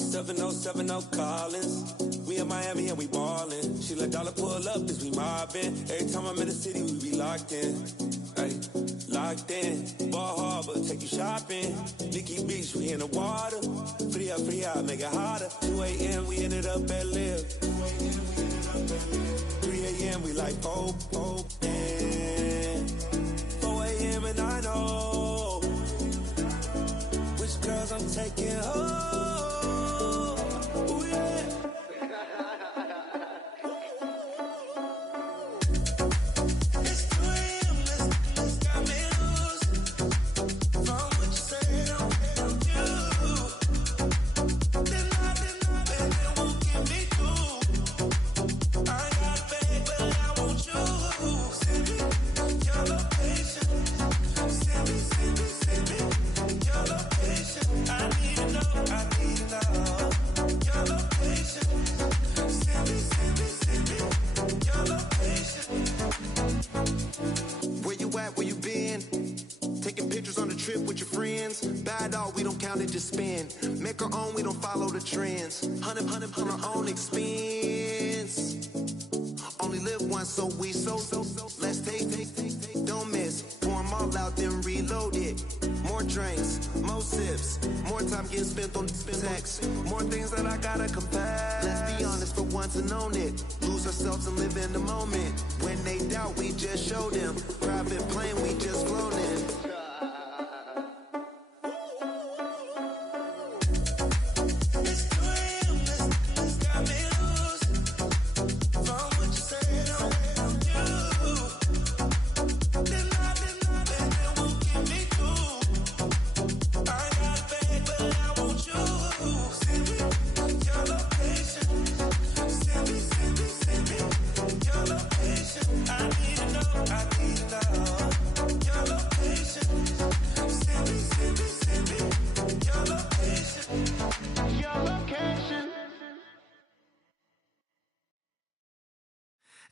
7070 Collins. We in Miami and we ballin'. She let dollar pull up as we mobbin'. Every time I'm in the city, we be locked in. Ay, locked in. Ball Harbor, take you shopping. Nikki Beach, we in the water. Free up, make it hotter. 2 a.m., we ended up at Live. 3 a.m., we like Pope. And 4 a.m. and I know which girls I'm taking home. Just spend, make our own, we don't follow the trends. 100 on our own expense. Only live once, so let's take, don't miss. Pour 'em all out, then reload it. More drinks, more sips, more time getting spent on text. More things that I gotta confess. Let's be honest for once and own it. Lose ourselves and live in the moment. When they doubt, we just show them. Private plane, we just flown in.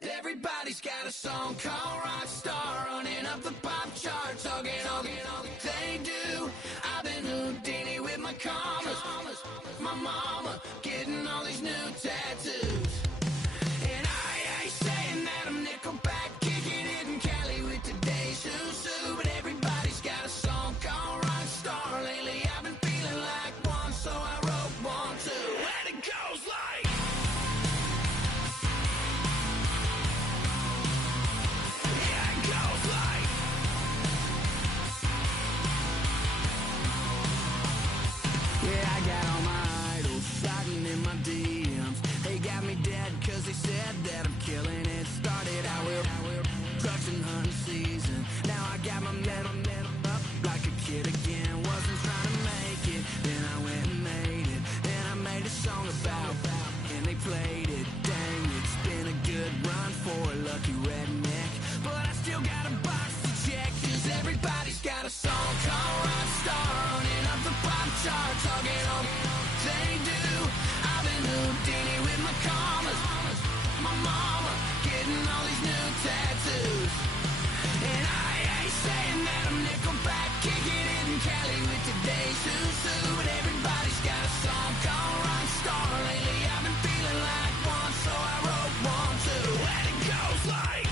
Everybody's got a song called Rockstar, running up the pop charts, all they do. I've been Houdini with my commas, my mama getting all these new tattoos. And I ain't saying that I'm Nickelback, kicking it in Cali with today's Susu, but everybody's got a song called Rockstar. Lately I've been feeling like one, so I wrote one too. And it goes like, yeah, I got all my idols sliding in my DMs. They got me dead cause they said that I'm killing it. Started out with trucks and hunting season. Now I got my metal up like a kid again. Wasn't trying to make it, then I went and made it. Then I made a song about and they played it. Dang, it's been a good run for a lucky redneck, but I still got a box to check. Cause everybody's got a song called Rockstar, running up the pop charts, all they do. I've been Houdini with my commas, my mama getting all these new tattoos. And I ain't saying that I'm Nickelback, kicking it in Cali with today's Susu, but everybody's got a song called Rockstar. Lately I've been feeling like one, so I wrote one too. And it goes like,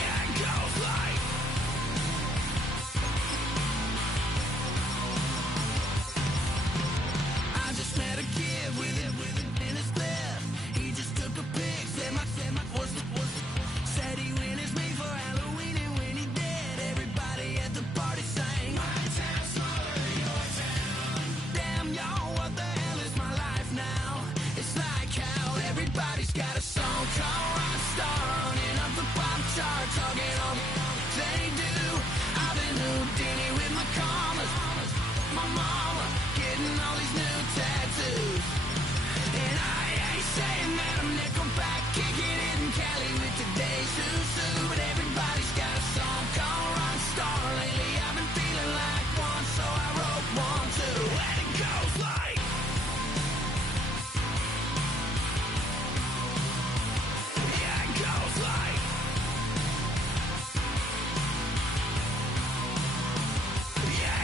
yeah, it goes like, I just met a kid with it in his left. He just took a pic, said my said he witnessed me for Halloween, and when he did, everybody at the party sang, my town smaller than your town. Damn y'all, what the hell is my life now? It's like how everybody's got a song called Rockstar, running up the pop charts, all they do. I've been Houdini with my commas, my mama getting all these new tattoos. And I ain't saying that I'm Nickelback, kicking it in Cali with today's Susu, but everybody's got a song called Rockstar. Lately I've been feeling like one, so I wrote one too. And it goes like, yeah, it goes like, yeah,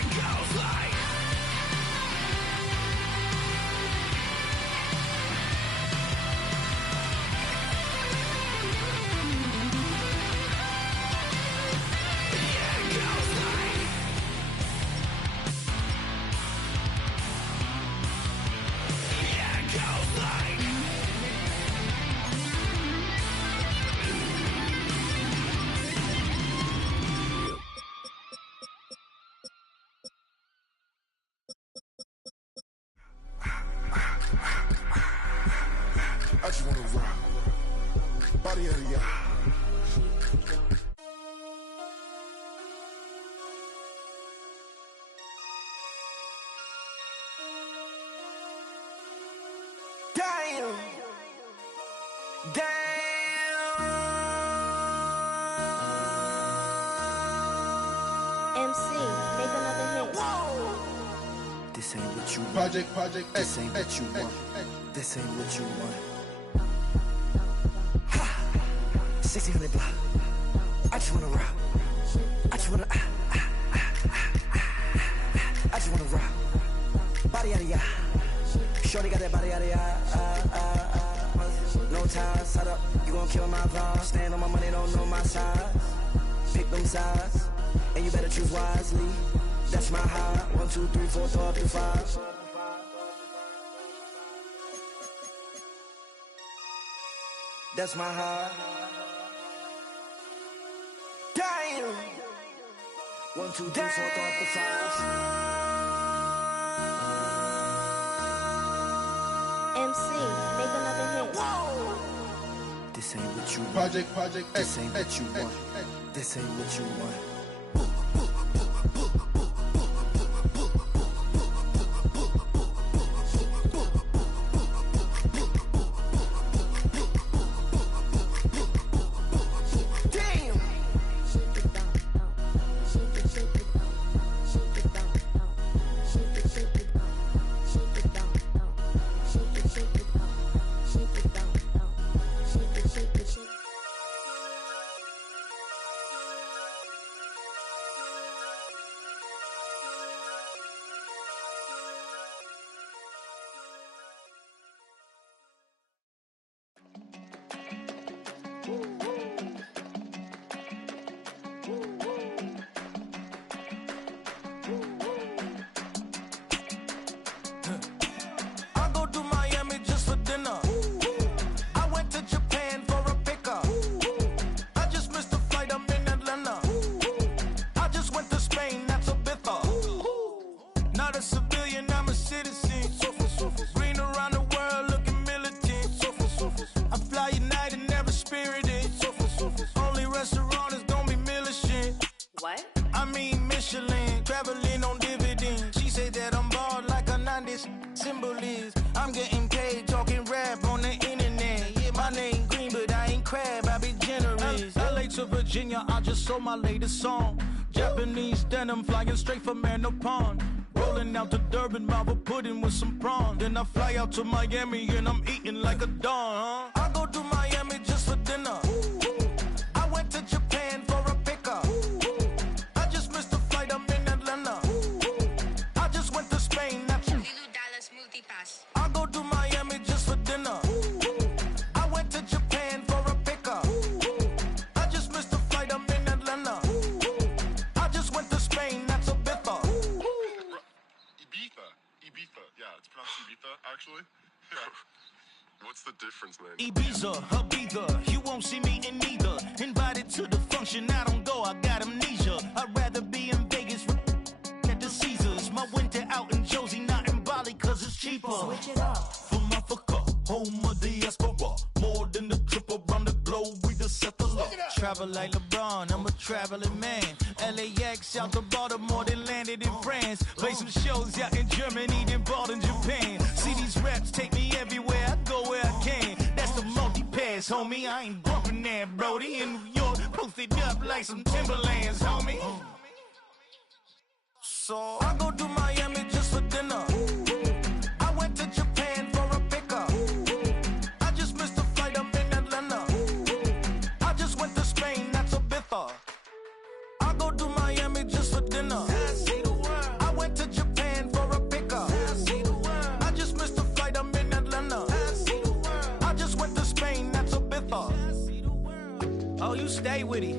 just wanna rock. Body out of ya. Damn. MC, make another hit. This ain't what you want. Project, This ain't what you want. This ain't what you want. 1600 block. I just wanna rock. I just wanna I just wanna rock. Body out of ya. Shorty got that body out of ya. No ties, set up. You gon' kill my vibe. Stand on my money, don't know my size. Pick them sides, and you better choose wisely. That's my high. 1, 2, 3, 4, throw up to 5. That's my high. Damn. 1, 2, 3, 4, throw up to 5. MC, make another hit. This ain't what you want. Project, This ain't what you want. This ain't what you want. I just sold my latest song. Japanese denim flying straight from Manopon. Rolling out to Durban, Mava pudding with some prawns. Then I fly out to Miami and I'm eating like a don, I go to Miami just for dinner. I went to Japan for a pickup. I just missed the flight, I'm in Atlanta. I just went to Spain, that's I go to Miami just for dinner. I went to Japan for a pickup. Actually? What's the difference, man? Ibiza, Ibiza, you won't see me in neither. Invited to the function, I don't go, I got amnesia. I'd rather be in Vegas at the Caesars. My winter out in Josie, not in Bali, cause it's cheaper. Switch it up. From Africa, home of the diaspora. More than the trip around the globe, we just set the law. Travel like LeBron, I'm a traveling man. LAX out to Baltimore, then landed in France. Play some shows out in Germany, then bought in Japan. See these raps take me everywhere, I go where I can. That's the multi-pass, homie, I ain't bumping that, Brody. In New York, posted up like some Timberlands, homie. So I go to Miami just for dinner. I went to Japan for a pickup. I just missed the flight, I'm in Atlanta. I just went to Spain, that's Ibiza. I go to Miami just for dinner. I went to Japan for a pickup. I just missed the flight, I'm in Atlanta. I just went to Spain, that's Ibiza. Oh, you stay with it.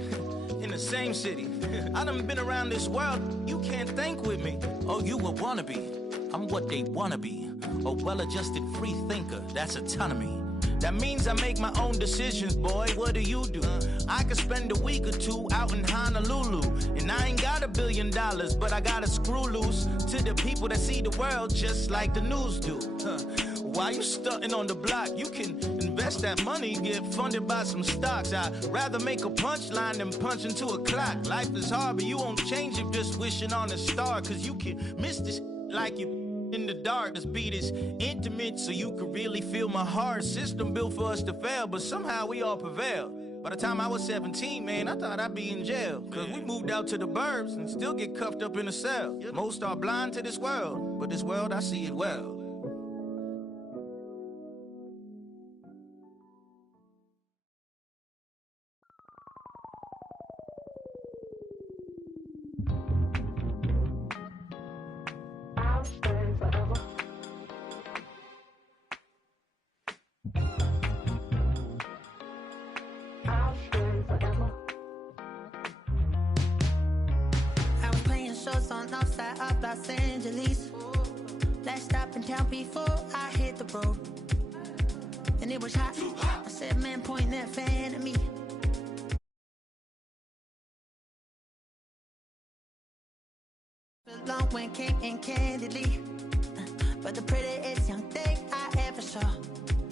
In the same city. I done been around this world, you can't think with me. Oh, you a wannabe, I'm what they wanna be. A well-adjusted free thinker, that's autonomy. That means I make my own decisions, boy, what do? I could spend a week or two out in Honolulu. And I ain't got $1 billion, but I got a screw loose to the people that see the world just like the news do. While you stunting on the block, you can invest that money, get funded by some stocks. I'd rather make a punchline than punch into a clock. Life is hard, but you won't change it just wishing on a star. Cause you can miss this like you in the dark. This beat is intimate, so you can really feel my heart. System built for us to fail, but somehow we all prevail. By the time I was 17, man, I thought I'd be in jail. Cause we moved out to the burbs and still get cuffed up in a cell. Most are blind to this world, but this world, I see it well. On outside of Los Angeles. Last stop in town before I hit the road. And it was hot. I said, man, point that fan at me. Long when came in candidly. But the prettiest young thing I ever saw.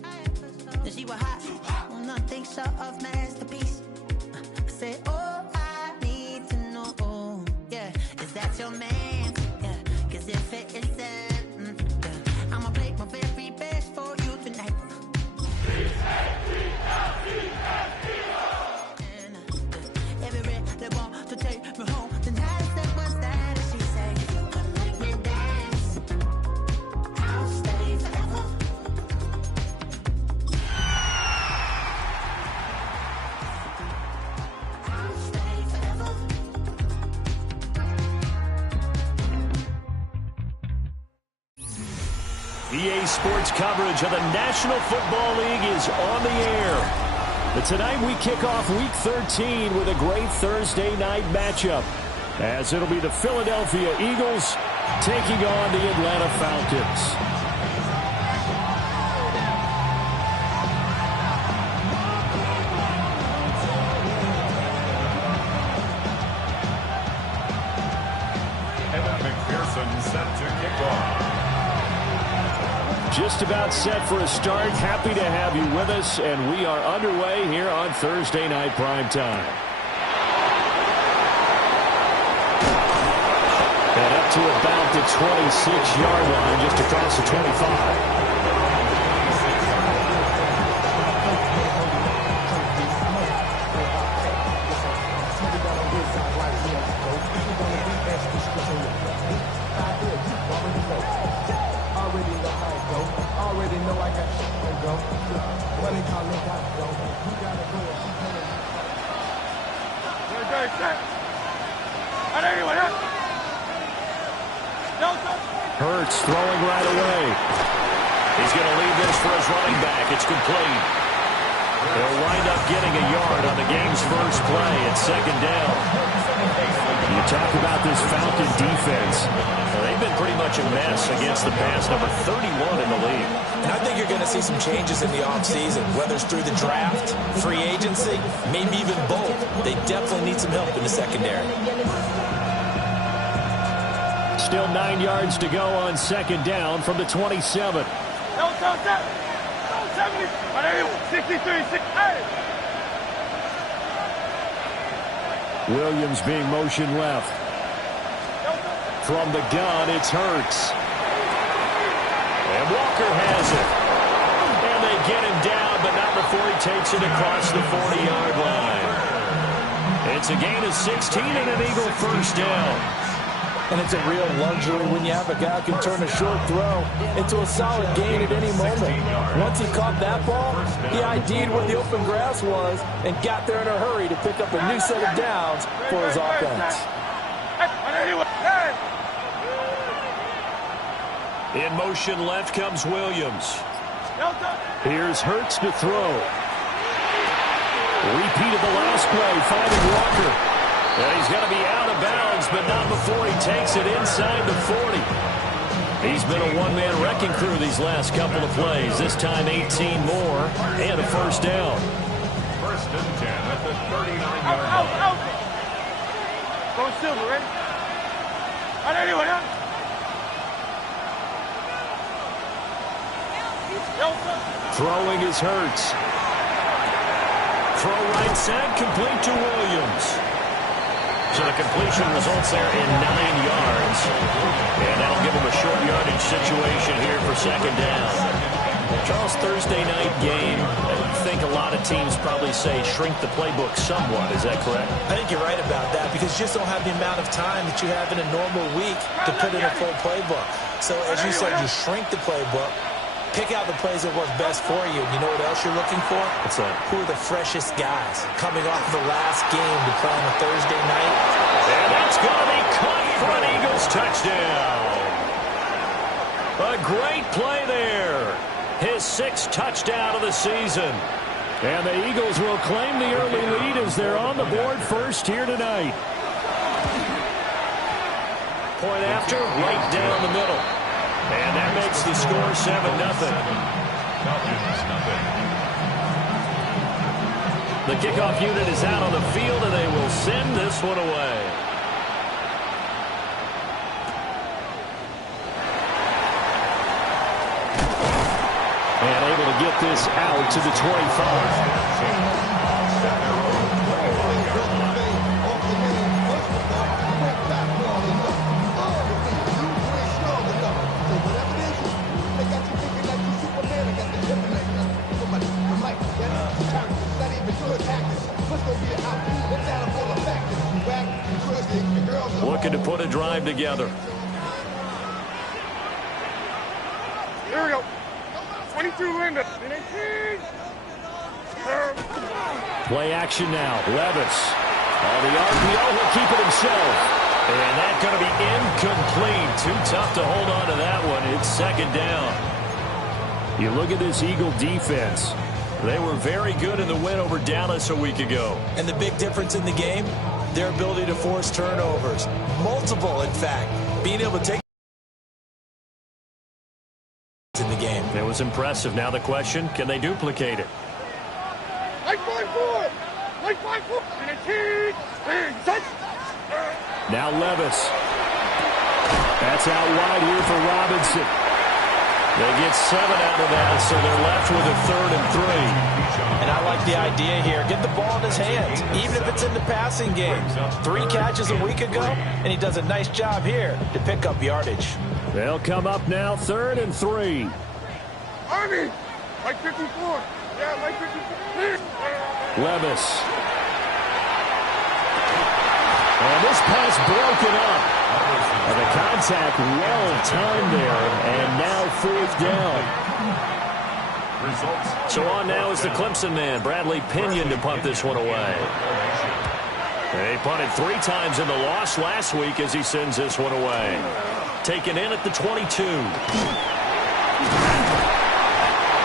And she was hot. Well, nothing short of masterpiece. I said, oh, I need to know. Yeah, is that your man? Yeah, cause if it isn't, yeah, I'ma play my very best for you tonight. And every want to take me home tonight. That was that, she said, if you can make me dance, I'll stay forever. I'll stay forever. EA Sports coverage of the National Football League is on the air. But tonight we kick off Week 13 with a great Thursday night matchup, as it'll be the Philadelphia Eagles taking on the Atlanta Falcons. Set to kick off. Just about set for a start. Happy to have you with us, and we are underway here on Thursday Night Primetime. And up to about the 26-yard line, just across the 25. Already know I got shit to go. Money calling, got to go. You gotta go. Very set. Hurts throwing right away. He's going to leave this for his running back. It's complete. They'll wind up getting a yard on the game's first play at second down. You talk about this Falcon defense. They've been pretty much a mess against the pass, number 31 in the league. And I think you're going to see some changes in the offseason, whether it's through the draft, free agency, maybe even both. They definitely need some help in the secondary. Still 9 yards to go on second down from the 27. Williams being motion left. From the gun, it's Hurts. And Walker has it. And they get him down, but not before he takes it across the 40-yard line. It's a gain of 16 and an Eagle first down. And it's a real luxury when you have a guy who can turn a short throw into a solid gain at any moment. Once he caught that ball, he ID'd where the open grass was and got there in a hurry to pick up a new set of downs for his offense. In motion left comes Williams. Here's Hurts to throw. Repeat of the last play, finding Walker. And he's going to be out of bounds, but not before he takes it inside the 40. He's been a one-man wrecking crew these last couple of plays. This time 18 more and a first down. First and 10 at the 39-yard line. Go Silver, ready? I know you want Throwing is Hurts. Throw right side, complete to Williams. So the completion results there in 9 yards. And that'll give him a short yardage situation here for second down. Charles, Thursday night game, I think a lot of teams probably say shrink the playbook somewhat. Is that correct? I think you're right about that because you just don't have the amount of time that you have in a normal week to put in a full playbook. So as you said, you shrink the playbook, pick out the plays that work best for you. You know what else you're looking for? What's that? Who are the freshest guys coming off the last game to play on a Thursday night? And that's going to be caught for an Eagles touchdown. A great play there. His 6th touchdown of the season. And the Eagles will claim the early lead as they're on the board first here tonight. Point after, right down the middle. And that makes the score 7-0. The kickoff unit is out on the field, and they will send this one away. And able to get this out to the 25. Looking to put a drive together. Here we go. 22 Linda. Play action now. Levis. On the RPO, he'll keep it himself. And that's going to be incomplete. Too tough to hold on to that one. It's second down. You look at this Eagle defense. They were very good in the win over Dallas a week ago. And the big difference in the game, their ability to force turnovers. Multiple, in fact. Being able to take in the game. It was impressive. Now the question, can they duplicate it? Like 5-4. Like 5-4. Now Levis. That's out wide here for Robinson. They get 7 out of that, so they're left with a 3rd and 3. And I like the idea here. Get the ball in his hands, even if it's in the passing game. 3 catches a week ago, and he does a nice job here to pick up yardage. They'll come up now, 3rd and 3. Army, like 54. Yeah, like 54. Levis. And this pass broken up. And the contact well-timed there, and now 4th down. So on now is the Clemson man, Bradley Pinion, to punt this one away. They punted 3 times in the loss last week as he sends this one away. Taken in at the 22.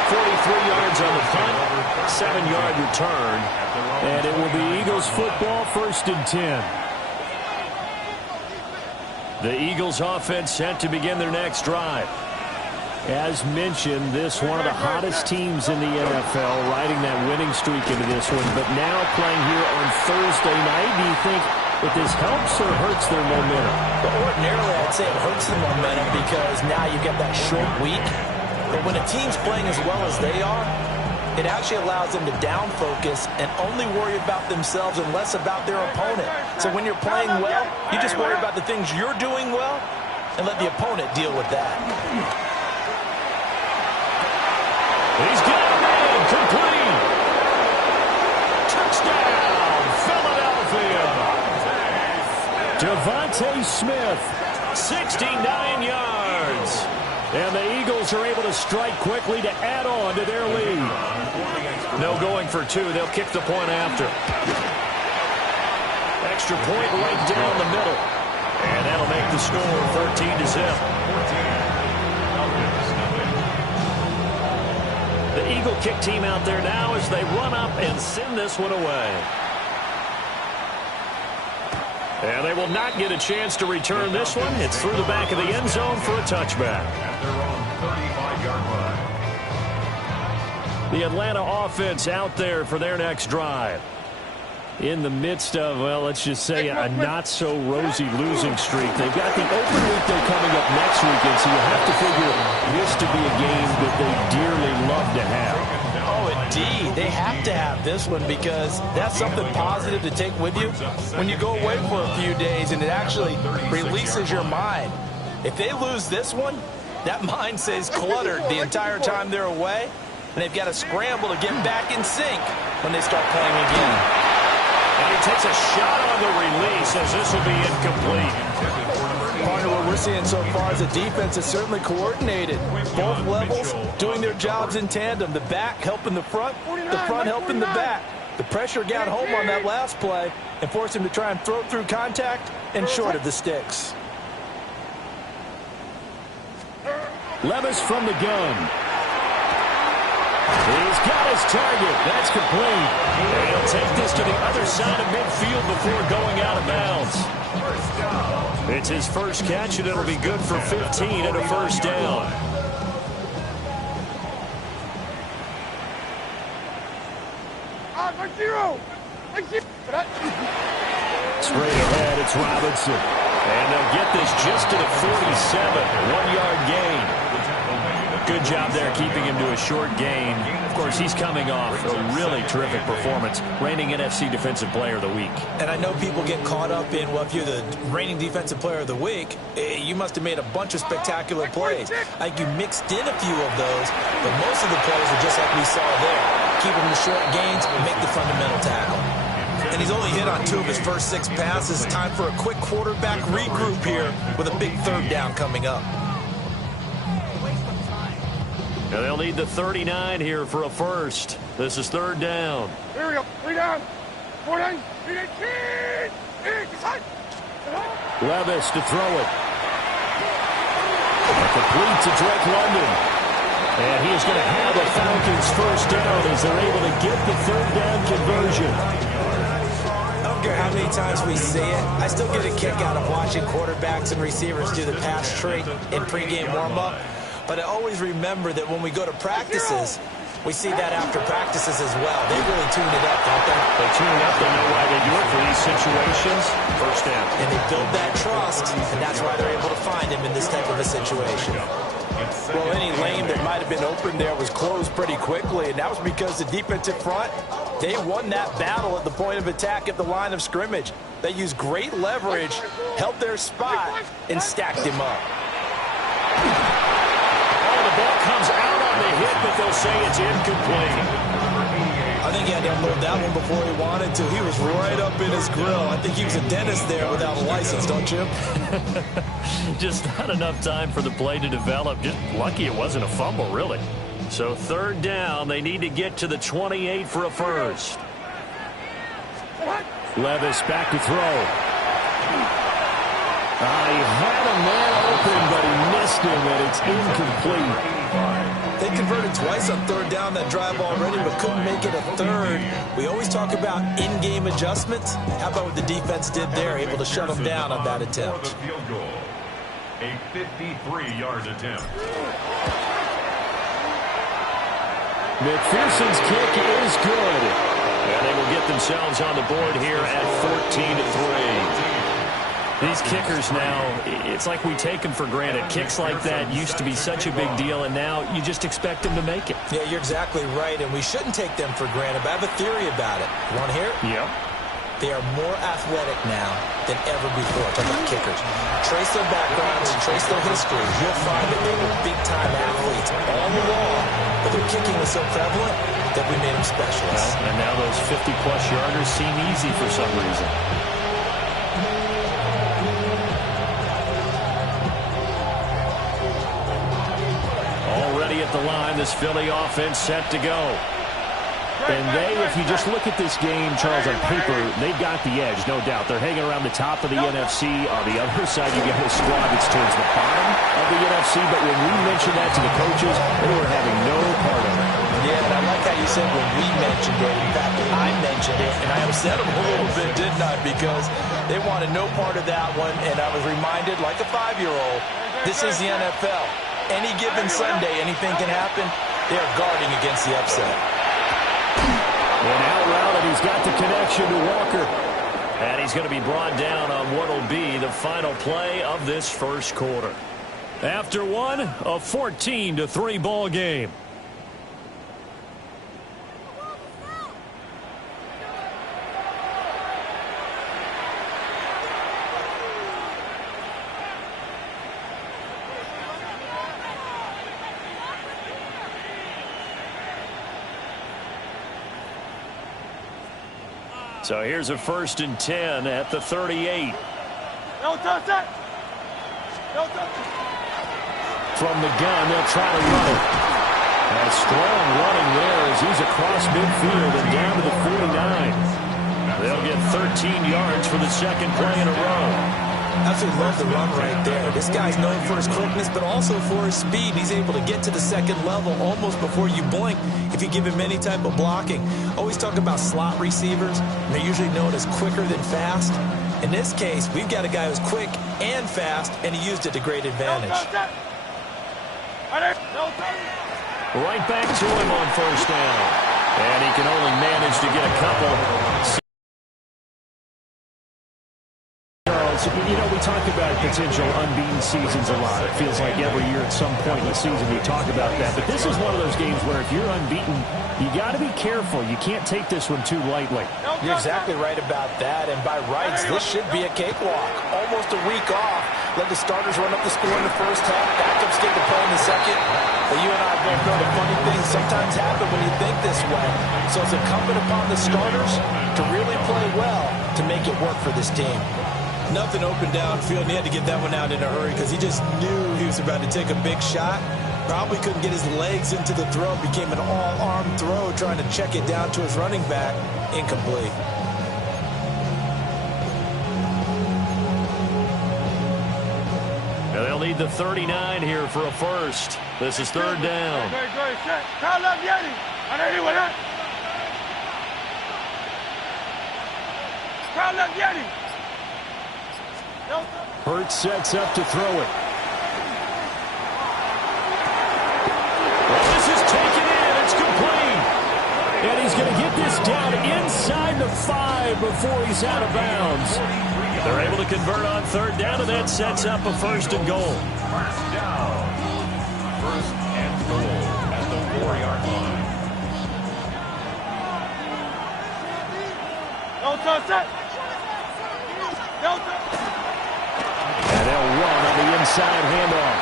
43 yards on the punt, 7-yard return, and it will be Eagles football, 1st and 10. The Eagles offense set to begin their next drive. As mentioned, this one of the hottest teams in the NFL, riding that winning streak into this one, but now playing here on Thursday night. Do you think that this helps or hurts their momentum? But ordinarily, I'd say it hurts the momentum because now you get that short week. But when a team's playing as well as they are, it actually allows them to down focus and only worry about themselves and less about their opponent. So when you're playing well, you just worry about the things you're doing well and let the opponent deal with that. He's got it in, complete. Touchdown, Philadelphia. Devontae Smith, 69 yards. And the Eagles are able to strike quickly to add on to their lead. No going for 2. They'll kick the point after. Extra point right down the middle. And that'll make the score 13-0. The Eagle kick team out there now as they run up and send this one away. And they will not get a chance to return this one. It's through the back of the end zone for a touchback. At their own 35-yard line. The Atlanta offense out there for their next drive. in the midst of, well, let's just say a not-so-rosy losing streak. They've got the open week they're coming up next weekend, so you have to figure this to be a game that they dearly love to have. Oh, indeed. They have to have this one because that's something positive to take with you when you go away for a few days, and it actually releases your mind. If they lose this one, that mind stays cluttered the entire time they're away, and they've got to scramble to get back in sync when they start playing again. And he takes a shot on the release as this will be incomplete. Partner, what we're seeing so far is the defense is certainly coordinated. Both levels doing their jobs in tandem. The back helping the front helping the back. The pressure got home on that last play and forced him to try and throw through contact and short of the sticks. Levis from the gun. He's got his target. That's complete. And he'll take this to the other side of midfield before going out of bounds. It's his first catch, and it'll be good for 15 and a first down. Straight ahead, it's Robinson. And they'll get this just to the 47. 1-yard gain. Good job there keeping him to a short gain. Of course, he's coming off a really terrific performance, reigning NFC Defensive Player of the Week. And I know people get caught up in, well, if you're the reigning Defensive Player of the Week, you must have made a bunch of spectacular plays. Like you mixed in a few of those, but most of the plays are just like we saw there. Keep them to short gains, make the fundamental tackle. And he's only hit on 2 of his first 6 passes. Time for a quick quarterback regroup here with a big third down coming up. Now they'll need the 39 here for a first. This is third down. Here we go. 3 down. 4 down. 3 down. Levis to throw it. Complete to Drake London. And he is going to have a Falcons first down as they're able to get the third down conversion. I don't care how many times we see it. I still get a kick out of watching quarterbacks and receivers do the pass tree in pregame warm-up. But I always remember that when we go to practices, we see that after practices as well. They really tune it up, don't they? They tune it up. They know why they do it for these situations. First down. And they build that trust, and that's why they're able to find him in this type of a situation. Well, any lane that might have been open there was closed pretty quickly, and that was because the defensive front, they won that battle at the point of attack at the line of scrimmage. They used great leverage, held their spot, and stacked him up. The ball comes out on the hit, but they'll say it's incomplete. I think he had to unload that one before he wanted to. He was right up in his grill. I think he was a dentist there without a license, don't you? Just not enough time for the play to develop. Just lucky it wasn't a fumble, really. So third down, they need to get to the 28 for a first. Levis back to throw. He had a man open, but he missed him, and it's incomplete. They converted twice on third down that drive already, but couldn't make it a third. We always talk about in-game adjustments. How about what the defense did there, able to shut them down on that attempt? A 53-yard attempt. McPherson's kick is good. And they will get themselves on the board here at 14-3. These kickers now, it's like we take them for granted. Kicks like that used to be such a big deal, and now you just expect them to make it. Yeah, you're exactly right, and we shouldn't take them for granted, but I have a theory about it. You want to hear it? Yeah. They are more athletic now than ever before. Talk about kickers. Trace their backgrounds, trace their history. You'll find that they were big-time athletes all along, but their kicking was so prevalent that we made them specialists. Well, and now those 50-plus yarders seem easy for some reason. Already at the line, this Philly offense set to go. And they, if you just look at this game, Charles, on paper, they've got the edge, no doubt. They're hanging around the top of the NFC. On the other side, you got a squad that's towards the bottom of the NFC. But when we mentioned that to the coaches, they were having no part of it. Yeah, and I like how you said when we mentioned it. In fact, I mentioned it, and I upset them a little bit, didn't I? Because they wanted no part of that one, and I was reminded, like a 5-year-old, this is the NFL. Any given Sunday, anything can happen. They are guarding against the upset. And out route, and he's got the connection to Walker. And he's going to be brought down on what will be the final play of this first quarter. After one, a 14-3 ball game. So here's a 1st and 10 at the 38. No touch that. No touch. From the gun, they'll try to run it. A strong running there as he's across midfield and down to the 49. They'll get 13 yards for the second play in a row. Absolutely love the run right there. This guy's known for his quickness, but also for his speed. He's able to get to the second level almost before you blink if you give him any type of blocking. Always talk about slot receivers, and they're usually known as quicker than fast. In this case, we've got a guy who's quick and fast, and he used it to great advantage. Right back to him on 1st down. And he can only manage to get a couple. You know, we talk about potential unbeaten seasons a lot. It feels like every year at some point in the season we talk about that. But this is one of those games where if you're unbeaten, you got to be careful. You can't take this one too lightly. You're exactly right about that. And by rights, this should be a cakewalk. Almost a week off. Let the starters run up the score in the first half. Backups get to play in the second. But you and I both know the funny things sometimes happen when you think this way. So it's incumbent upon the starters to really play well to make it work for this team. Nothing open downfield, and he had to get that one out in a hurry because he just knew he was about to take a big shot. Probably couldn't get his legs into the throw. Became an all-arm throw trying to check it down to his running back. Incomplete. Now they'll need the 39 here for a first. This is 3rd down. Hurts sets up to throw it. Well, this is taken in. It's complete. And he's going to get this down inside the 5 before he's out of bounds. They're able to convert on 3rd down, and that sets up a 1st and goal. 1st down. 1st and goal at the 4-yard line. No touch that. No touch. And they'll run on the inside handoff.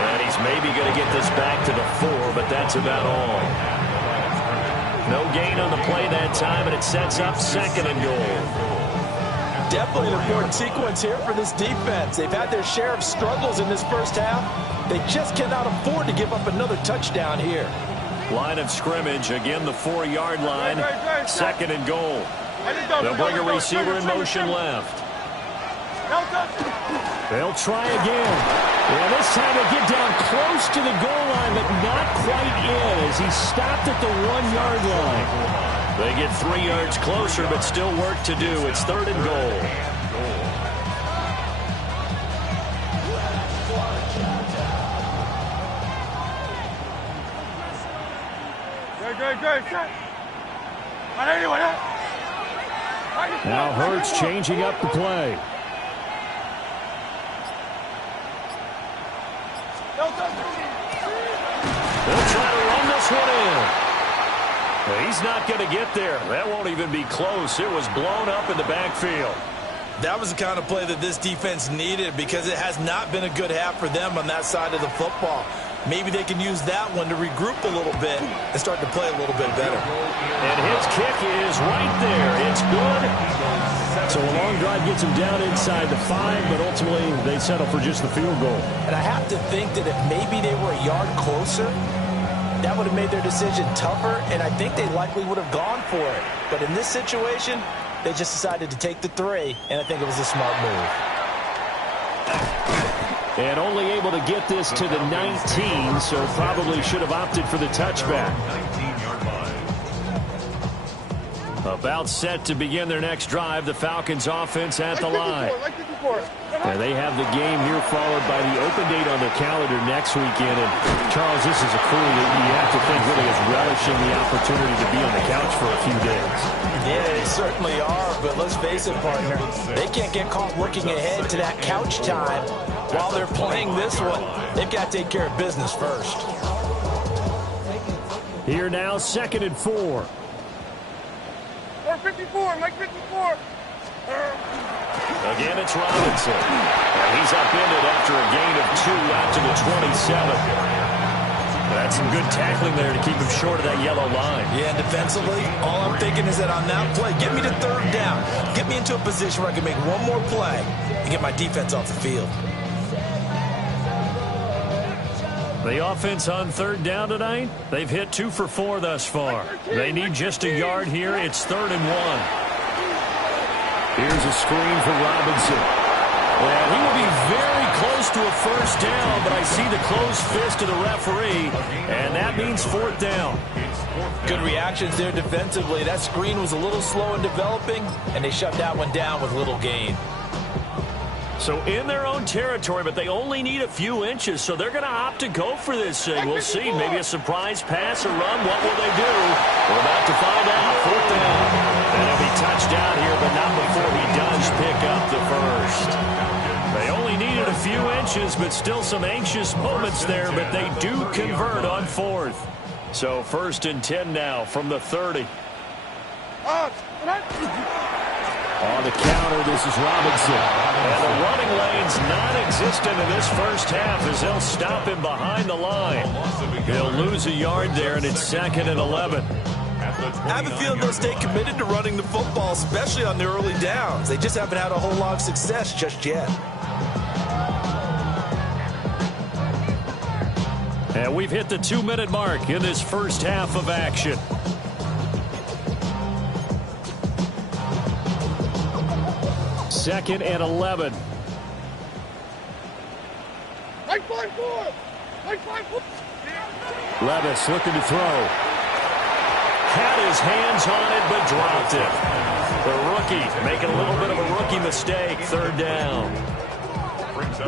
And he's maybe going to get this back to the 4, but that's about all. No gain on the play that time, and it sets up 2nd and goal. Definitely an important sequence here for this defense. They've had their share of struggles in this first half. They just cannot afford to give up another touchdown here. Line of scrimmage, again the 4-yard line, 2nd and goal. They'll bring a receiver in motion left. They'll try again. And this time they get down close to the goal line, but not quite in as he stopped at the 1-yard line. They get 3 yards closer, but still work to do. It's 3rd and goal. Now Hurts changing up the play. They'll try to run this one in. Well, he's not going to get there. That won't even be close. It was blown up in the backfield. That was the kind of play that this defense needed because it has not been a good half for them on that side of the football. Maybe they can use that one to regroup a little bit and start to play a little bit better. And his kick is right there. It's good. So a long drive gets him down inside the 5, but ultimately they settle for just the field goal. And I have to think that if maybe they were a yard closer, that would have made their decision tougher, and I think they likely would have gone for it. But in this situation, they just decided to take the 3, and I think it was a smart move. And only able to get this to the 19, so probably should have opted for the touchback. 19-yard line. About set to begin their next drive, the Falcons offense at the line. Yeah, they have the game here followed by the open date on their calendar next weekend. And, Charles, this is a crew that you have to think really is relishing the opportunity to be on the couch for a few days. Yeah, they certainly are, but let's face it, partner. They can't get caught looking ahead to that couch time while they're playing this one. They've got to take care of business first. Here now, 2nd and 4. 54, Mike 54. Again, it's Robinson. And he's upended after a gain of 2 out to the 27. That's some good tackling there to keep him short of that yellow line. Yeah, and defensively, all I'm thinking is that on that play, get me to 3rd down. Get me into a position where I can make one more play and get my defense off the field. The offense on 3rd down tonight, they've hit 2 for 4 thus far. They need just a yard here. It's 3rd and 1. Here's a screen for Robinson. Well, he will be very close to a 1st down, but I see the closed fist of the referee, and that means 4th down. Good reactions there defensively. That screen was a little slow in developing, and they shut that one down with little gain. So in their own territory, but they only need a few inches, so they're going to opt to go for this thing. We'll see. Maybe a surprise pass or run. What will they do? We're about to find out. 4th down. And he'll be touched out here, but not before he does pick up the 1st. They only needed a few inches, but still some anxious moments there, but they do convert on 4th. So 1st and 10 now from the 30. On the counter, this is Robinson. And the running lane's non-existent in this first half as they'll stop him behind the line. He'll lose a yard there, and it's 2nd and 11. I have a feeling they'll stay committed to running the football, especially on the early downs. They just haven't had a whole lot of success just yet. And we've hit the 2-minute mark in this first half of action. Second and 11. Mike 5-4. Mike 5-4. Levis looking to throw. Had his hands on it, but dropped it. The rookie making a little bit of a rookie mistake. 3rd down.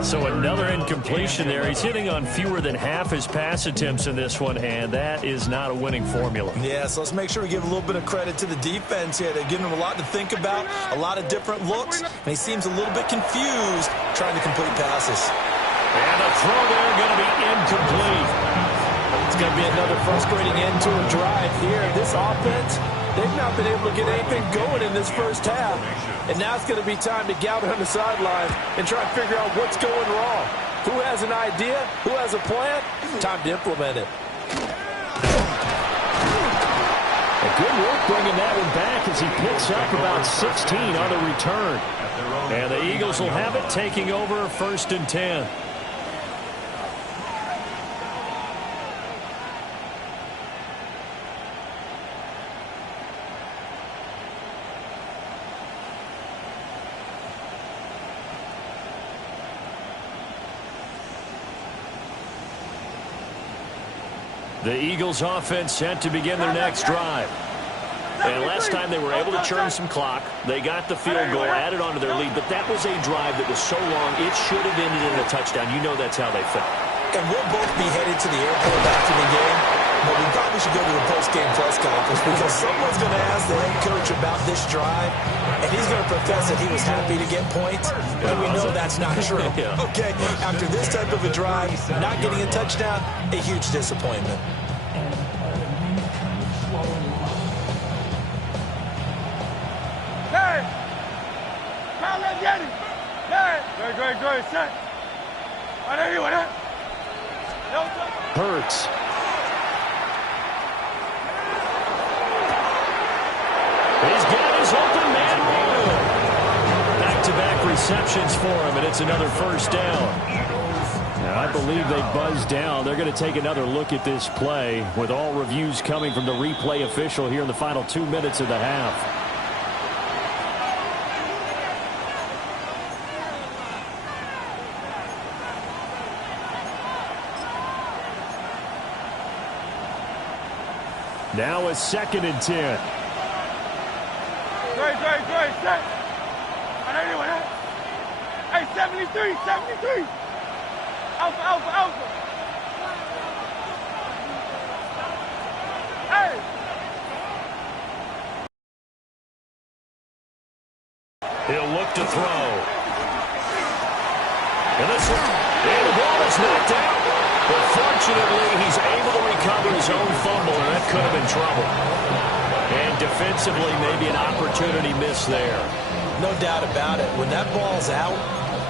So another incompletion there. He's hitting on fewer than half his pass attempts in this one, and that is not a winning formula. Yeah, so let's make sure we give a little bit of credit to the defense here. They're giving him a lot to think about, a lot of different looks, and he seems a little bit confused trying to complete passes. And the throw there going to be incomplete. It's going to be another frustrating end to a drive here. This offense, they've not been able to get anything going in this first half. And now it's going to be time to gather on the sidelines and try and figure out what's going wrong. Who has an idea? Who has a plan? Time to implement it. A good work bringing that one back as he picks up about 16 on the return. And the Eagles will have it, taking over 1st and 10. The Eagles offense set to begin their next drive. And last time they were able to churn some clock. They got the field goal, added onto their lead, but that was a drive that was so long it should have ended in a touchdown. You know that's how they felt. And we'll both be headed to the airport after the game, but we probably should go to the post-game press conference because someone's going to ask the head coach about this drive, and he's going to profess that he was happy to get points, and we know that's not true. Yeah. Okay, after this type of a drive, not getting a touchdown, a huge disappointment. Hey! Now let's get it! Hey! Great, set! I know you want it! Hurts. He's got his open man room. Back-to-back receptions for him, and it's another 1st down. Now, I believe they buzzed down. They're going to take another look at this play with all reviews coming from the replay official here in the final 2 minutes of the half. Now it's 2nd and 10. Great, set! I know you want it! Hey, 73, 73. Alpha, alpha, alpha. Hey. He'll look to throw. And the ball is knocked out. But fortunately, he's able to recover his own fumble, and that could have been trouble. And defensively, maybe an opportunity missed there. No doubt about it. When that ball's out,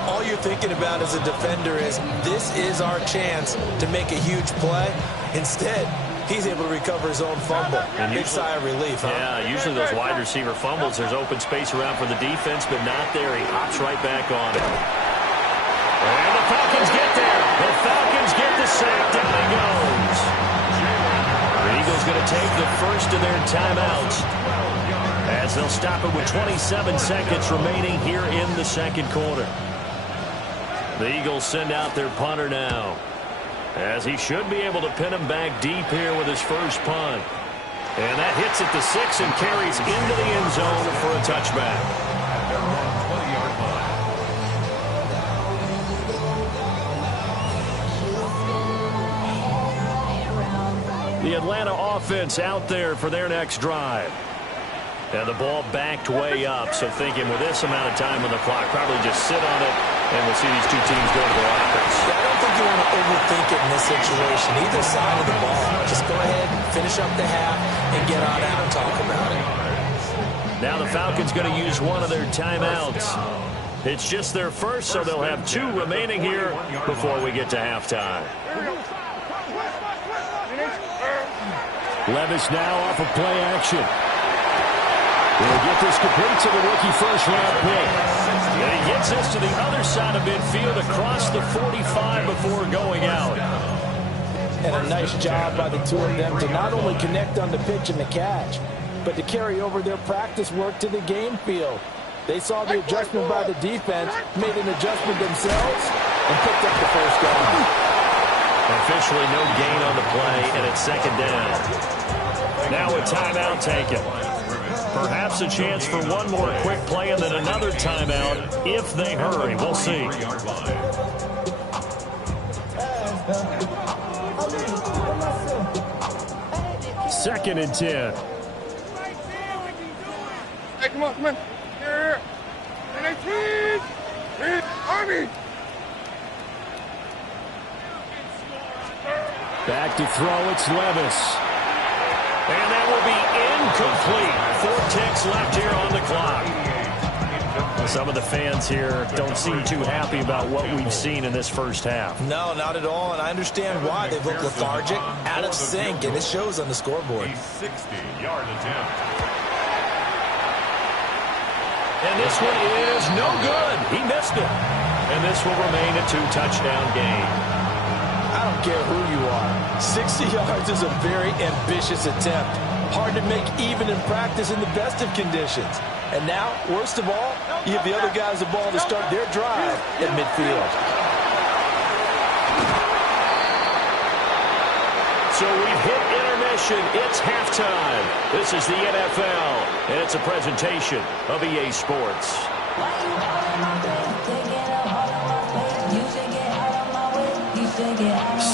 all you're thinking about as a defender is, this is our chance to make a huge play. Instead, he's able to recover his own fumble. And big sigh of relief, huh? Yeah, usually those wide receiver fumbles, there's open space around for the defense, but not there. He hops right back on it. And the Falcons get there. The Falcons get the sack. Down he goes. The Eagles going to take the first of their timeouts as they'll stop it with 27 seconds remaining here in the second quarter. The Eagles send out their punter now, as he should be able to pin him back deep here with his first punt. And that hits at the 6 and carries into the end zone for a touchback. The Atlanta offense out there for their next drive. And the ball backed way up, so thinking with this amount of time on the clock, probably just sit on it, and we'll see these two teams go to the offense. Yeah, I don't think you want to overthink it in this situation. Either side of the ball. Just go ahead, finish up the half, and get on out and talk about it. Now the Falcons going to use one of their timeouts. It's just their first, so they'll have 2 remaining here before we get to halftime. Levis now off of play action. He'll get this complete to the rookie first-round pick. And he gets this to the other side of midfield across the 45 before going out. And a nice job by the two of them to not only connect on the pitch and the catch, but to carry over their practice work to the game field. They saw the adjustment by the defense, made an adjustment themselves, and picked up the first down. Officially no gain on the play, and it's second down. Now a timeout taken. Perhaps a chance for one more quick play and then another timeout if they hurry. We'll see. Second and 10. Hey, come on, come on. Here. Army. Back to throw, it's Levis. And that will be incomplete. 4 ticks left here on the clock. Some of the fans here don't seem too happy about what we've seen in this first half. No, not at all, and I understand why. They've looked lethargic, out of sync, and it shows on the scoreboard. 60-yard attempt. And this one is no good. He missed it. And this will remain a 2-touchdown game. I don't care who you are. 60 yards is a very ambitious attempt. Hard to make even in practice in the best of conditions. And now, worst of all, you give the other guys the ball to start their drive at midfield. So we've hit intermission. It's halftime. This is the NFL, and it's a presentation of EA Sports.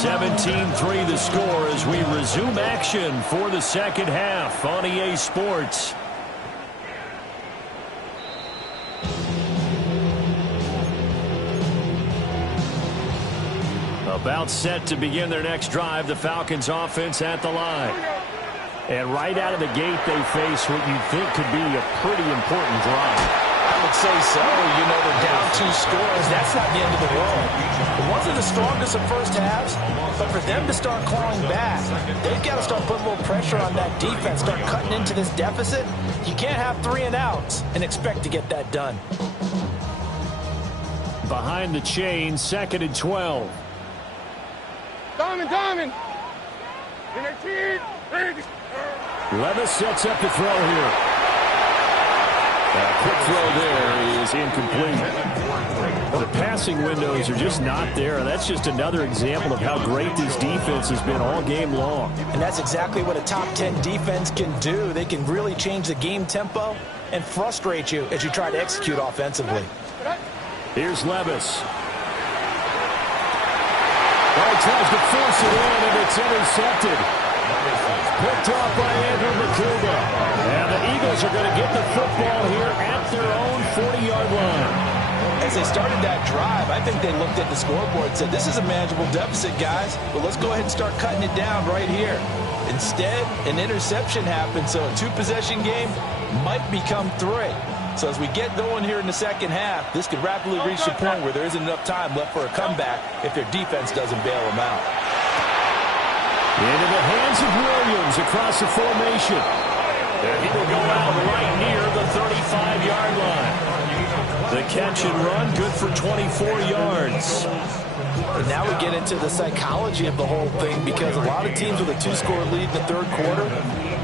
17-3 the score as we resume action for the second half on EA Sports. About set to begin their next drive, the Falcons offense at the line. And right out of the gate, they face what you think could be a pretty important drive. I would say so. You know, they're down 2 scores. That's not the end of the world. It wasn't the strongest of first halves, but for them to start clawing back, they've got to start putting a little pressure on that defense, start cutting into this deficit. You can't have 3 and outs and expect to get that done. Behind the chain, 2nd and 12. Diamond. Levis sets up to throw here. A quick throw there is incomplete. The passing windows are just not there. That's just another example of how great this defense has been all game long. And that's exactly what a top 10 defense can do. They can really change the game tempo and frustrate you as you try to execute offensively. Here's Levis. Oh, tries to force it in, and it's intercepted. Picked off by Andrew Makuga. And the Eagles are going to get the football here at their own 40-yard line. As they started that drive, I think they looked at the scoreboard and said, this is a manageable deficit, guys, but let's go ahead and start cutting it down right here. Instead, an interception happened, so a two-possession game might become three. So as we get going here in the second half, this could rapidly reach the point where there isn't enough time left for a comeback if their defense doesn't bail them out. Into the hands of Williams across the formation. He will go out right near the 35-yard line. The catch and run, good for 24 yards. And now we get into the psychology of the whole thing, because a lot of teams with a two-score lead in the third quarter,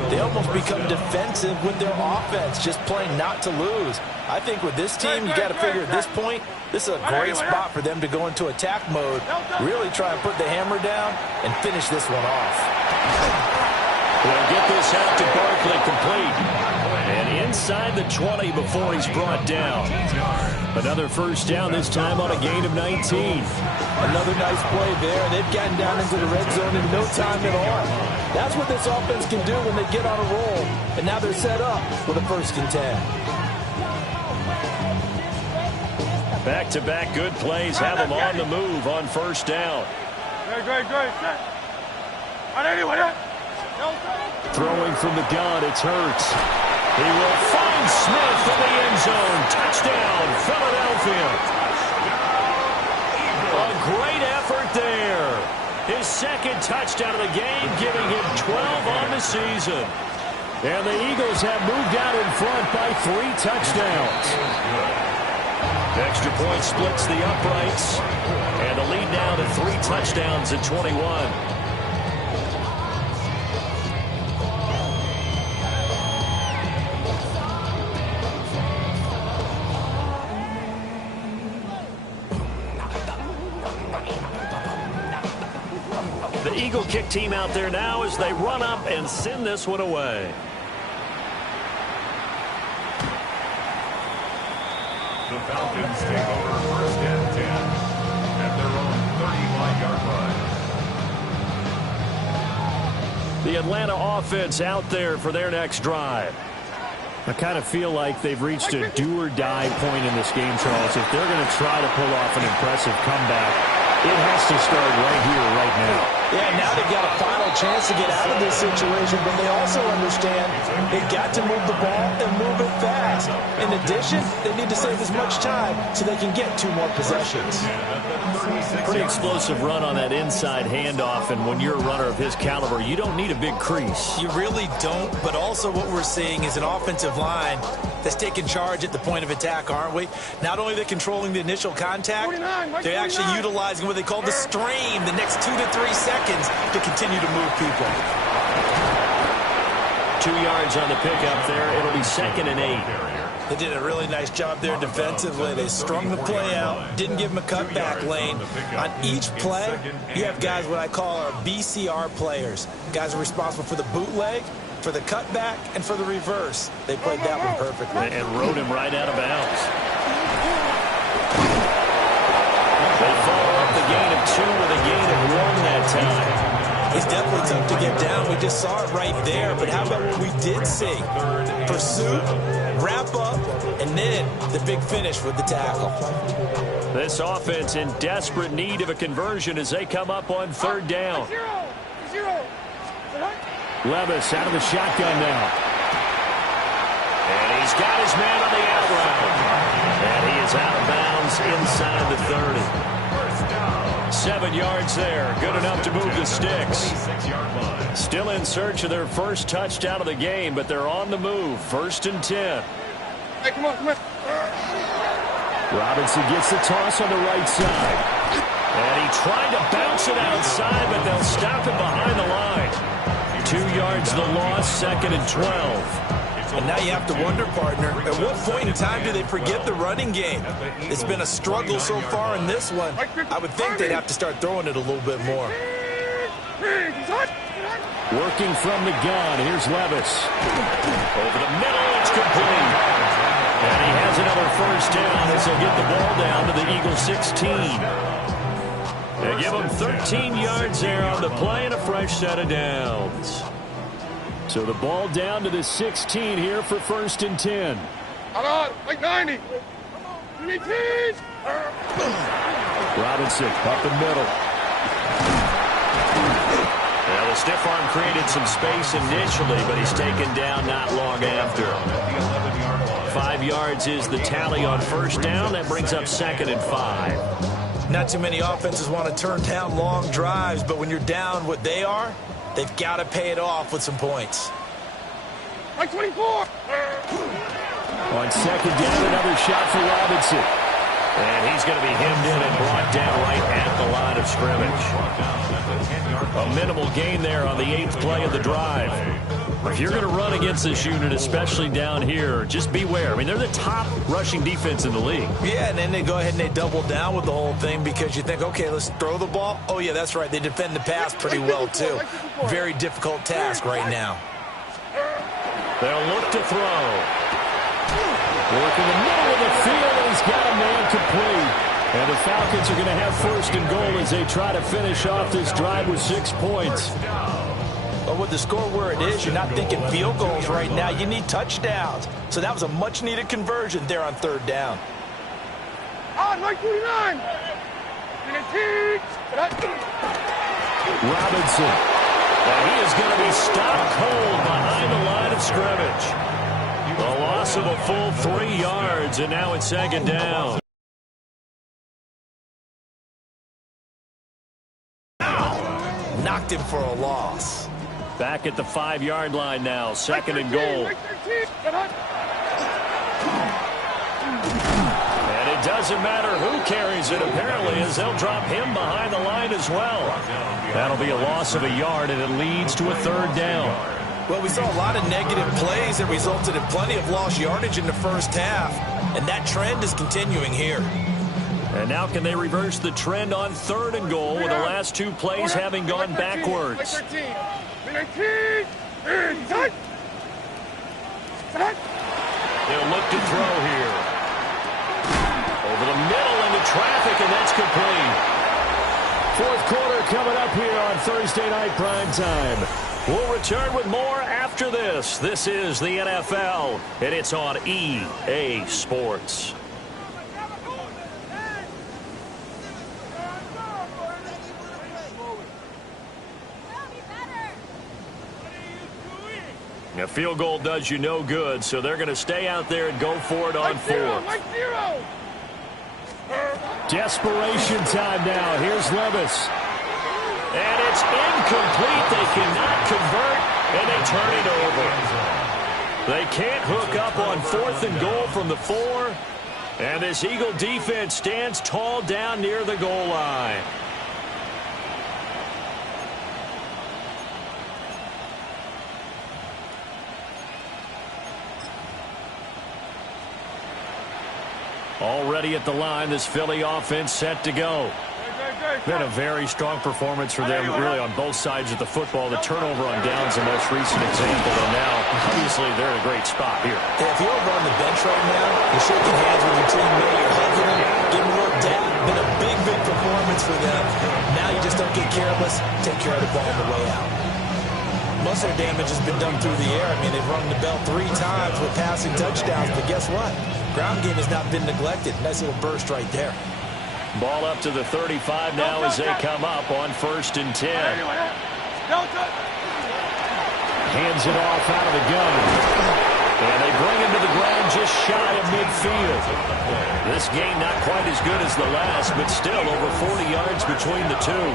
they almost become defensive with their offense, just playing not to lose. I think with this team, you got to figure at this point, this is a great spot for them to go into attack mode, really try and put the hammer down and finish this one off. We'll get this out to Barkley, complete. And inside the 20 before he's brought down. Another first down, this time on a gain of 19. Another nice play there. They've gotten down into the red zone in no time at all. That's what this offense can do when they get on a roll. And now they're set up with a 1st and 10. Back-to-back good plays have them on the move on first down. Great. Set. Throwing from the gun, it's Hurts. He will find Smith in the end zone. Touchdown, Philadelphia. A great effort there. His 2nd touchdown of the game, giving him 12 on the season. And the Eagles have moved out in front by 3 touchdowns. Extra point splits the uprights. And the lead now to 3 touchdowns at 21. The Eagle kick team out there now as they run up and send this one away. The Falcons take over 1st and 10 at their own 35-yard line. The Atlanta offense out there for their next drive. I kind of feel like they've reached a do-or-die point in this game, Charles. If they're going to try to pull off an impressive comeback, it has to start right here, right now. Yeah, now they've got a final chance to get out of this situation, but they also understand they've got to move the ball and move it fast. In addition, they need to save as much time so they can get 2 more possessions. Pretty explosive run on that inside handoff, and when you're a runner of his caliber, you don't need a big crease. You really don't, but also what we're seeing is an offensive line that's taking charge at the point of attack, aren't we? Not only are they controlling the initial contact, they're actually utilizing what they call the strain the next 2 to 3 seconds to continue to move people. 2 yards on the pickup there. It'll be 2nd and 8. They did a really nice job there defensively. They strung the play out, didn't give them a cutback lane. On each play, you have guys what I call our BCR players. Guys are responsible for the bootleg, for the cutback, and for the reverse. They played that one perfectly. And rode him right out of bounds. They follow up the gain of 2 with a gain of 1 that time. He's definitely tough to get down. We just saw it right there. But how about what we did see? Pursuit, wrap up, and then the big finish with the tackle. This offense in desperate need of a conversion as they come up on 3rd down. Levis out of the shotgun now. And he's got his man on the out route. And he is out of bounds inside the 30. 7 yards there. Good enough to move the sticks. Still in search of their first touchdown of the game, but they're on the move. 1st and 10. Hey, come on. Robinson gets the toss on the right side. And he tried to bounce it outside, but they'll stop it behind the line. 2 yards the loss, 2nd and 12. And now you have to wonder, partner, at what point in time do they forget the running game? It's been a struggle so far in this one. I would think they'd have to start throwing it a little bit more. Working from the gun, here's Levis. Over the middle, it's complete. And he has another first down as they get the ball down to the Eagles 16. They give them 13 yards there on the play and a fresh set of downs. So the ball down to the 16 here for 1st and 10. Hold on, like 90. Robinson up the middle. Well, the stiff arm created some space initially, but he's taken down not long after. 5 yards is the tally on first down. That brings up 2nd and 5. Not too many offenses want to turn down long drives, but when you're down what they are, they've got to pay it off with some points. Like 24. On 2nd down, another shot for Robinson. And he's going to be hemmed in and brought down right at the line of scrimmage. A minimal gain there on the 8th play of the drive. If you're going to run against this unit, especially down here, just beware. I mean, they're the top rushing defense in the league. Yeah, and then they go ahead and they double down with the whole thing because you think, okay, let's throw the ball. Oh, yeah, that's right. They defend the pass pretty well, too. Very difficult task right now. They'll look to throw. Work in the middle of the field, and he's got a man complete. And the Falcons are going to have 1st and goal as they try to finish off this drive with 6 points. But with the score where it is, you're not thinking field goals right now. You need touchdowns. So that was a much-needed conversion there on 3rd down. On, like 49. Robinson. And he is going to be stopped cold behind the line of scrimmage. A loss of a full 3 yards, and now it's 2nd down. Knocked him for a loss. Back at the 5-yard line now, 2nd and goal. And it doesn't matter who carries it, apparently, as they'll drop him behind the line as well. That'll be a loss of a yard, and it leads to a 3rd down. Well, we saw a lot of negative plays that resulted in plenty of lost yardage in the first half, and that trend is continuing here. And now can they reverse the trend on 3rd and goal with the last 2 plays having gone backwards? They'll look to throw here. Over the middle into traffic, and that's complete. 4th quarter coming up here on Thursday Night Primetime. We'll return with more after this. This is the NFL, and it's on EA Sports. A field goal does you no good, so they're going to stay out there and go for it on 4th. Desperation time now. Here's Levis. And it's incomplete. They cannot convert, and they turn it over. They can't hook up on 4th and goal from the 4. And this Eagle defense stands tall down near the goal line. Already at the line, this Philly offense set to go. Been a very strong performance for them, really, on both sides of the football. The turnover on downs, the most recent example, and now, obviously, they're in a great spot here. Yeah, if you're over on the bench right now, you're shaking hands with your teammate, you're hugging them, giving a little dap. Been a big, big performance for them. Now you just don't get careless, take care of the ball on the way out. Most of their damage has been done through the air. I mean, they've rung the bell 3 times with passing touchdowns, but guess what? Ground game has not been neglected. Nice little burst right there. Ball up to the 35 now as they come up on 1st and 10. Hands it off out of the gun. And they bring him to the ground just shy of midfield. This game not quite as good as the last, but still over 40 yards between the two.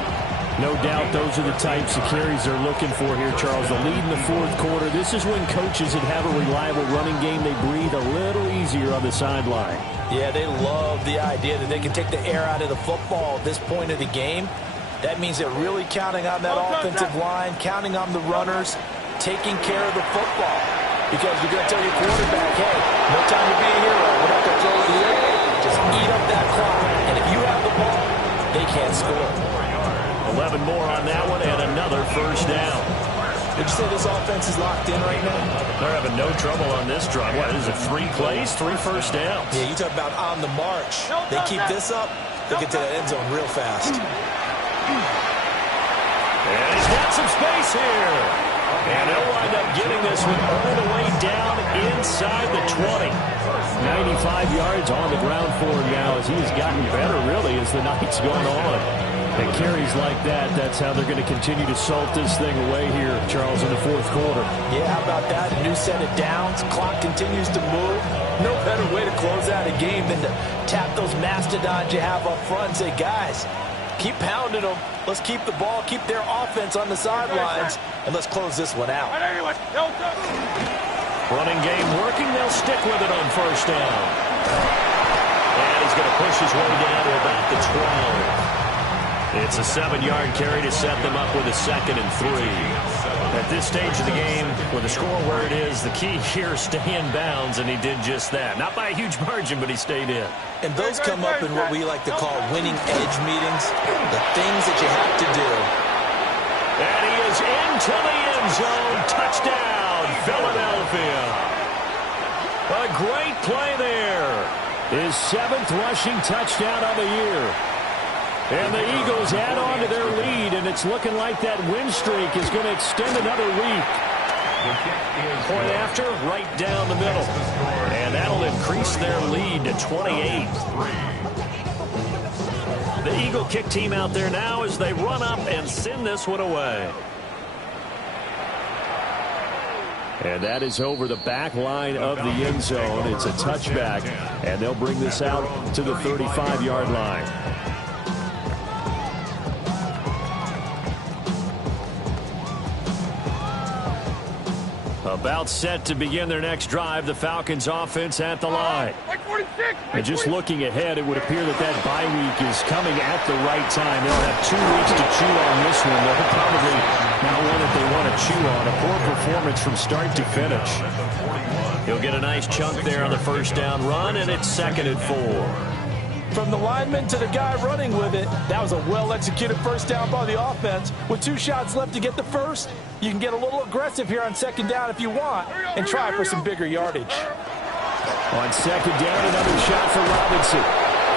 No doubt those are the types of carries they're looking for here, Charles. The lead in the 4th quarter. This is when coaches that have a reliable running game, they breathe a little easier on the sideline. Yeah, they love the idea that they can take the air out of the football at this point of the game. That means they're really counting on that offensive line, counting on the runners, taking care of the football. Because you're going to tell your quarterback, hey, no time to be a hero. We're not going to throw it here. Just eat up that clock. And if you have the ball, they can't score. 11 more on that one and another 1st down. Would you say this offense is locked in right now? They're having no trouble on this drive. What is it, 3 plays, 3 first downs? Yeah, you talk about on the march. They keep this up, they'll get to that end zone real fast. And he's got some space here. And they'll wind up getting this one all the way down inside the 20. 95 yards on the ground for him now as he's gotten better, really, as the night's gone on. And carries like that, that's how they're going to continue to salt this thing away here, Charles, in the fourth quarter. Yeah, how about that? A new set of downs. Clock continues to move. No better way to close out a game than to tap those mastodons you have up front and say, guys, keep pounding them. Let's keep the ball, keep their offense on the sidelines, and let's close this one out. Running game working. They'll stick with it on first down. And he's going to push his way down to about the 12. It's a 7-yard carry to set them up with a 2nd and 3. At this stage of the game, with the score where it is, the key here is stay in bounds, and he did just that. Not by a huge margin, but he stayed in. And those come up in what we like to call winning edge meetings, the things that you have to do. And he is into the end zone. Touchdown, Philadelphia. A great play there. His 7th rushing touchdown of the year. And the Eagles add on to their lead, and it's looking like that win streak is going to extend another week. Point after, right down the middle. And that'll increase their lead to 28. The Eagle kick team out there now as they run up and send this one away. And that is over the back line of the end zone. It's a touchback, and they'll bring this out to the 35-yard line. About set to begin their next drive, the Falcons offense at the line. And just looking ahead, it would appear that that bye week is coming at the right time. They'll have 2 weeks to chew on this one. They'll probably not one that they want to chew on. A poor performance from start to finish. He'll get a nice chunk there on the first down run, and it's 2nd and 4. From the lineman to the guy running with it, that was a well-executed first down by the offense. With 2 shots left to get the first, you can get a little aggressive here on 2nd down if you want and try for some bigger yardage. On 2nd down, another shot for Robinson.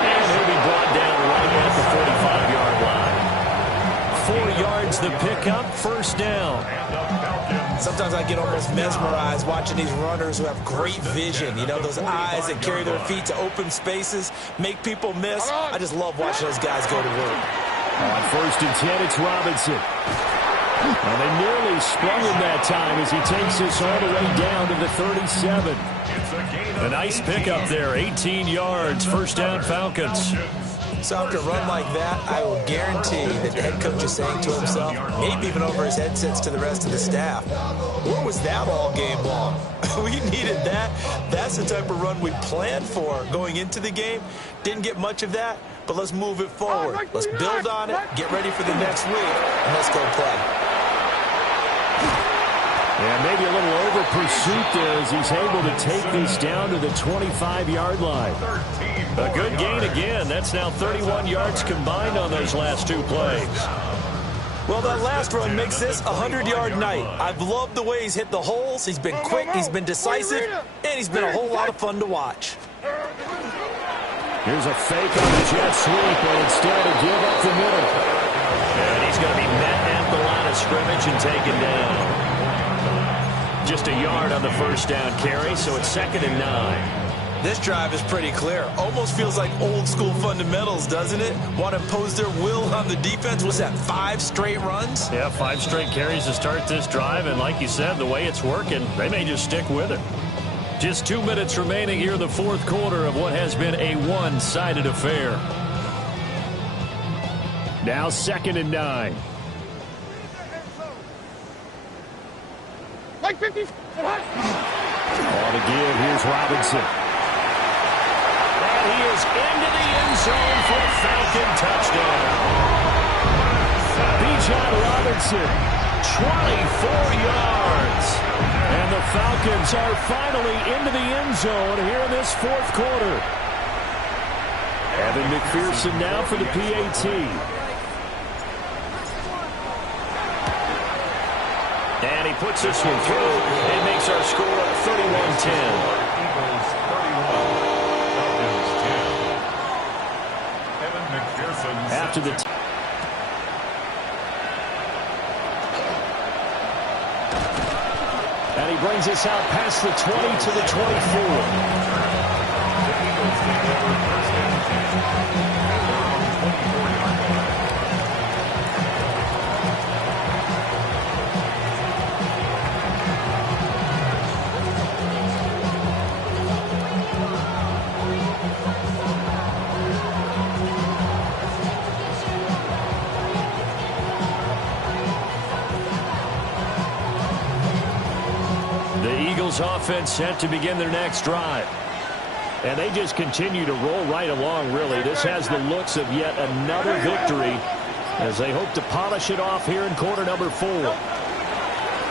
And he'll be brought down right at the 45-yard line. 4 yards the pickup, first down. Sometimes I get almost mesmerized watching these runners who have great vision. You know, those eyes that carry their feet to open spaces, make people miss. I just love watching those guys go to work. On 1st and 10, it's Robinson. And they nearly sprung him that time as he takes this all the way down to the 37. A nice pickup there, 18 yards, first down Falcons. So after a run like that, I will guarantee that the head coach is saying to himself, maybe even over his headsets to the rest of the staff, where was that all game long? We needed that. That's the type of run we planned for going into the game. Didn't get much of that, but let's move it forward. Let's build on it, get ready for the next week, and let's go play. Yeah, maybe a little over pursuit there as he's able to take this down to the 25-yard line. A good gain again. That's now 31 yards combined on those last 2 plays. Well, that last run makes this a 100-yard night. I've loved the way he's hit the holes. He's been quick, he's been decisive, and he's been a whole lot of fun to watch. Here's a fake on the jet sweep, and instead to give up the middle. And he's going to be met at the line of scrimmage and taken down. Just a yard on the first down carry, so it's 2nd and 9. This drive is pretty clear. Almost feels like old school fundamentals, doesn't it? Want to impose their will on the defense. Was that 5 straight runs? Yeah, 5 straight carries to start this drive, and like you said, the way it's working, they may just stick with it. Just 2 minutes remaining here in the fourth quarter of what has been a one-sided affair. Now 2nd and 9. Like 50. All to give. Here's Robinson. And he is into the end zone for a Falcon touchdown. Bijan Robinson, 24 yards. And the Falcons are finally into the end zone here in this fourth quarter. Evan McPherson now for the PAT. And he puts this one through and makes our score 31-10. After the and he brings us out past the 20 to the 24. Offense set to begin their next drive. And they just continue to roll right along, really. This has the looks of yet another victory as they hope to polish it off here in quarter number 4.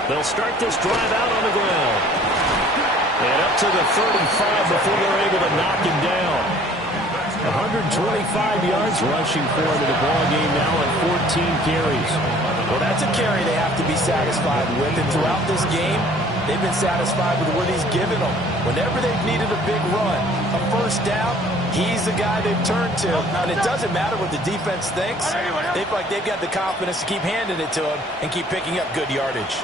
They'll start this drive out on the ground. And up to the 35 before they're able to knock him down. 125 yards rushing for him in the ball game now on 14 carries. Well, that's a carry they have to be satisfied with. And throughout this game, they've been satisfied with what he's given them. Whenever they've needed a big run, a first down, he's the guy they've turned to. And it doesn't matter what the defense thinks. They feel like they've got the confidence to keep handing it to him and keep picking up good yardage.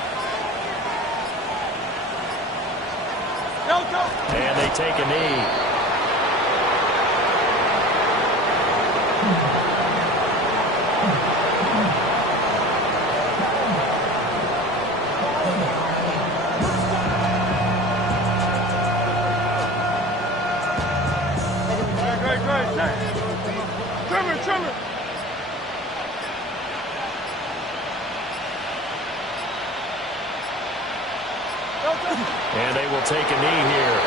And they take a knee. Trimmer. And they will take a knee here.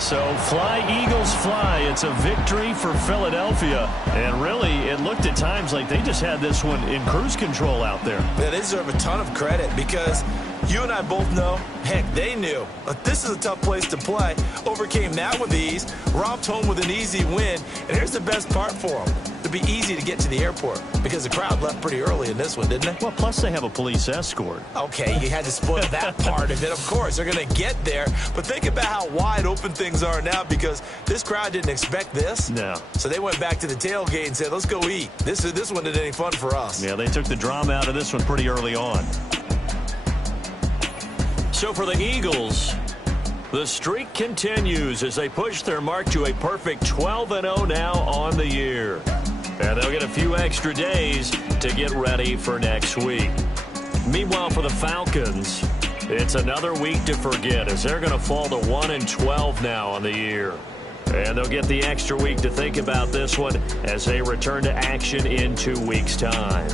So fly, Eagles, fly. It's a victory for Philadelphia. And really, it looked at times like they just had this one in cruise control out there. Yeah, they deserve a ton of credit because you and I both know, heck, they knew. But this is a tough place to play. Overcame that with ease, romped home with an easy win. And here's the best part for them. It'd be easy to get to the airport because the crowd left pretty early in this one, didn't they? Well, plus they have a police escort. Okay, you had to spoil that part of it. Of course, they're going to get there. But think about how wide open things are now because this crowd didn't expect this. No. So they went back to the tailgate and said, let's go eat. This one isn't any fun for us. Yeah, they took the drama out of this one pretty early on. So for the Eagles, the streak continues as they push their mark to a perfect 12-0 now on the year. And they'll get a few extra days to get ready for next week. Meanwhile, for the Falcons, it's another week to forget as they're going to fall to 1-12 now on the year. And they'll get the extra week to think about this one as they return to action in 2 weeks' time.